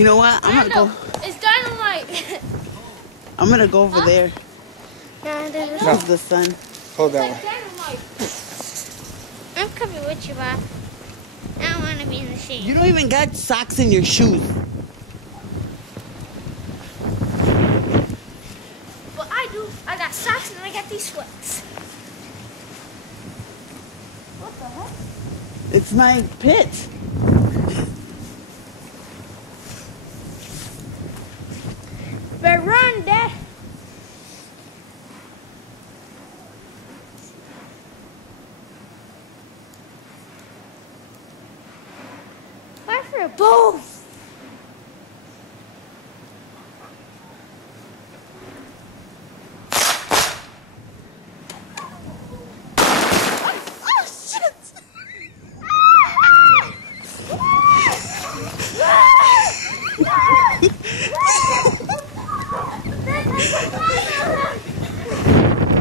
You know what? I'm gonna go. It's dynamite. I'm gonna go over there. No, This is the sun. Hold that one. I'm coming with you, Bob. I don't want to be in the shade. You don't even got socks in your shoes. But I do. I got socks and I got these sweats. What the heck? It's my pit. Better run, Dad. Fire for a boom.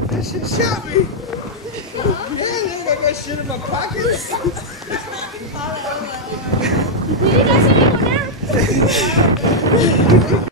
That shit shot me. Yeah, I got shit in my pockets. Did you guys see me go down?